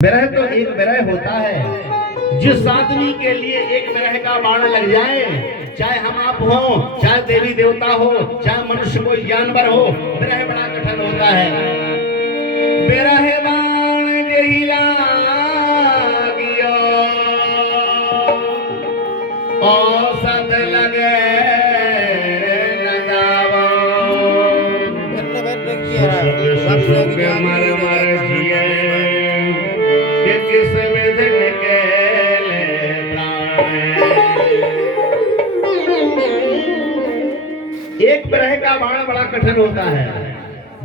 विरह तो एक विरह होता है। जिस आदमी के लिए एक विरह का बाण लग जाए, चाहे हम आप हो, चाहे देवी देवता हो, चाहे मनुष्य कोई जानवर हो, विरह बड़ा कठिन होता है। विरह बाण यही लागियो औसत लगे न जावो, सुख मर मर जिए किस विधि निकेले प्राण। एक विरह का बाण बड़ा कठिन होता है।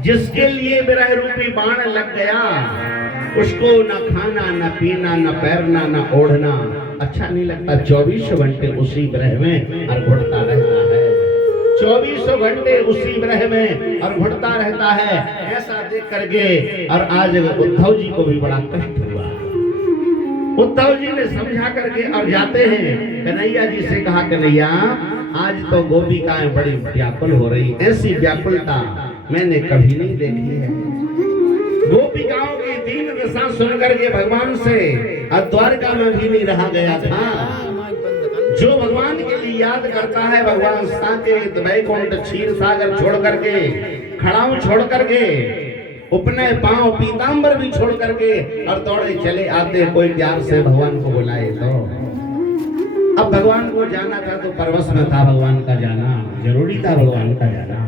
जिसके लिए विरह रूपी बाण लग गया, उसको न खाना न पीना न पैरना न ओढ़ना अच्छा नहीं लगता। 24 घंटे उसी विरह में अरघुड़ता रहता है। 24 घंटे उसी विरह में अरघुड़ता रहता है। ऐसा देख करके और आज उद्धव जी को भी बड़ा कष्ट हुआ। उद्धव जी ने समझा करके और जाते हैं कन्हैया जी से कहा, कन्हैया आज तो गोपिकाएं बड़ी व्याकुल हो रही, ऐसी व्याकुलता मैंने कभी नहीं देखी है। गोपिकाओं की दीन दशा सुन करके भगवान से द्वारका में भी नहीं रहा गया था। जो भगवान के लिए याद करता है, भगवान साकेत वैकुंठ क्षीर सागर छोड़ करके, खड़ाऊ छोड़ करके, उपनय पांव पीतांबर भी छोड़ करके और दौड़े चले आते कोई प्यार से भगवान को बुलाए तो। अब भगवान को जाना था तो परवश में था, भगवान का जाना जरूरी था, भगवान का जाना।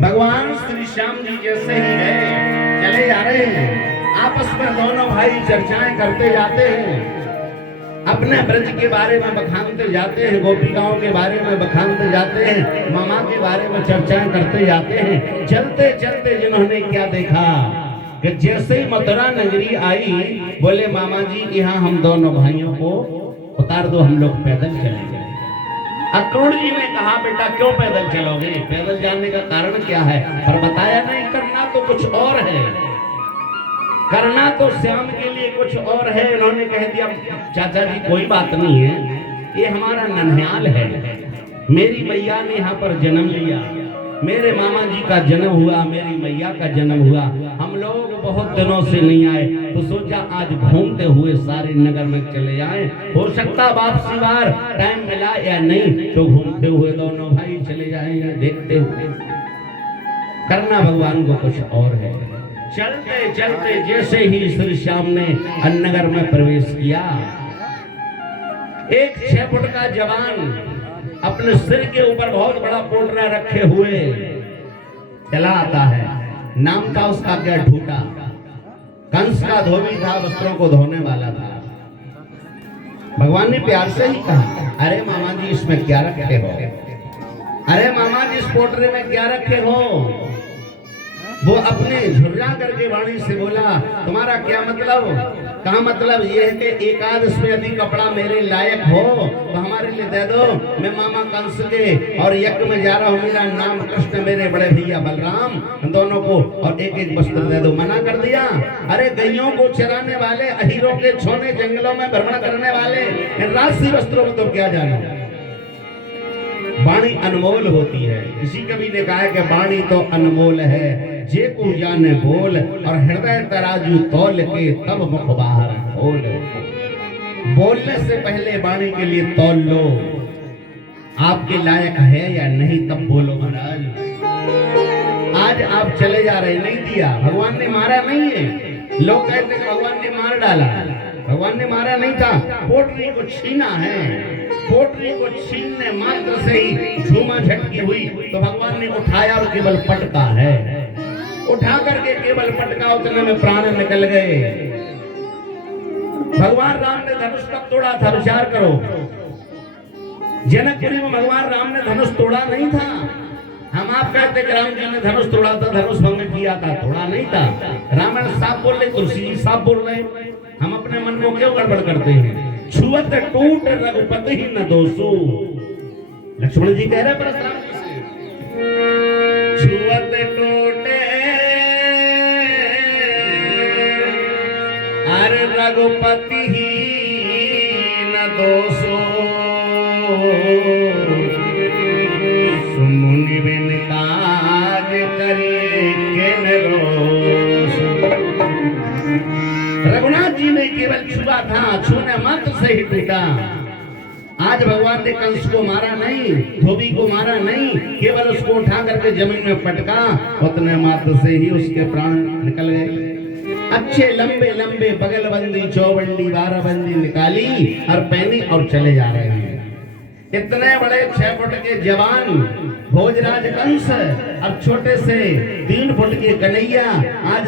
भगवान श्री श्याम जी जैसे ही है, चले जा रहे हैं, आपस में दोनों भाई चर्चाएं करते जाते हैं, अपने ब्रज के बारे में बखानते जाते हैं, गोपिकाओं के बारे में बखानते जाते हैं, मामा के बारे में चर्चाएं करते जाते हैं। चलते चलते जिन्होंने क्या देखा कि जैसे ही मथुरा नगरी आई, बोले मामा जी यहाँ हम दोनों भाइयों को उतार दो, हम लोग पैदल चलेंगे। अक्रूर जी ने कहा, बेटा क्यों पैदल चलोगे, पैदल जाने का कारण क्या है? पर बताया नहीं, करना तो कुछ और है, करना तो श्याम के लिए कुछ और है। उन्होंने कह दिया, चाचा जी कोई बात नहीं है, ये हमारा नन्हाल है, मेरी मैया ने यहाँ पर जन्म लिया, मेरे मामा जी का जन्म हुआ, मेरी मैया का जन्म हुआ, हम लोग बहुत दिनों से नहीं आए, तो सोचा आज घूमते हुए सारे नगर में चले आए। हो सकता वापसी बार टाइम मिला या नहीं तो घूमते हुए दोनों भाई चले जाएंगे, देखते हुए। करना भगवान को कुछ और है। चलते चलते जैसे ही श्री श्याम ने नगर में प्रवेश किया, एक 6 फुट का जवान अपने सिर के ऊपर बहुत बड़ा पोटरा रखे हुए चला आता है। नाम था उसका क्या, ढूटा। कंस का धोबी था, वस्त्रों को धोने वाला था। भगवान ने प्यार से ही कहा, अरे मामा जी इसमें क्या रखे हो, अरे मामा जी इस पोटरे में क्या रखे हो। वो अपने झुर्रा करके वाणी से बोला, तुम्हारा क्या मतलब? कहा मतलब ये है कि एक आध इसमें यदि कपड़ा मेरे लायक हो तो हमारे लिए दे दो। मैं मामा कंस के और यज्ञ में जा रहा हूँ, मेरा नाम कृष्ण, मेरे बड़े भैया बलराम, दोनों को और एक एक वस्त्र दे दो। मना कर दिया। अरे गैयों को चराने वाले, अहीरों के छोने, जंगलों में भ्रमण करने वाले राशि वस्त्रों को तो क्या जानो। वाणी अनमोल होती है। किसी कवि ने कहा है कि वाणी तो अनमोल है, जे को जाने बोल, और हृदय तराजू तौल के तब मुख बाहर खोल। बोलने से पहले वाणी के लिए तौल लो, आपके लायक है या नहीं तब बोलो महाराज। आज आप चले जा रहे, नहीं दिया, भगवान ने मारा नहीं है। लोग कहते भगवान ने मार डाला, भगवान ने मारा नहीं था, पोटरी को छीना है। पोटरी को छीनने मात्र से ही झूमा झटकी हुई तो भगवान ने उठाया और केवल पटका है। उठा करके केवल पटका, उतने में प्राण निकल गए। भगवान राम ने धनुष कब तोड़ा था, विचार करो। जनकपुरी में भगवान राम ने धनुष तोड़ा नहीं था। हम आप कहते कि राम जी ने धनुष तोड़ा था, धनुष भंग किया था, तोड़ा नहीं था। रावण साफ बोल रहे, तुलसी जी साफ बोल रहे। हम अपने मन को क्यों गड़बड़ करते हैं? छुअत टूट रघुपति ही न दोषो, लक्ष्मण जी कह रहे परशुराम जी से, छुअत टूटे अरे रघुपति ही न दोषो, सुमुनि बिन काज करिए किन रोष। रघुनाथ जी जी ने केवल छुआ था, छूने मात्र से ही टूटा। आज भगवान ने कंस को मारा नहीं, धोबी को मारा नहीं, केवल उसको उठा करके जमीन में पटका, उतने मात्र से ही उसके प्राण निकल गए। अच्छे लंबे लंबे बगलबंदी चौबंदी 12 बंदी निकाली और पहनी और चले जा रहे हैं। इतने बड़े 6 फुट के जवान भोजराज कंस और छोटे से 3 फुट के कन्हैया आज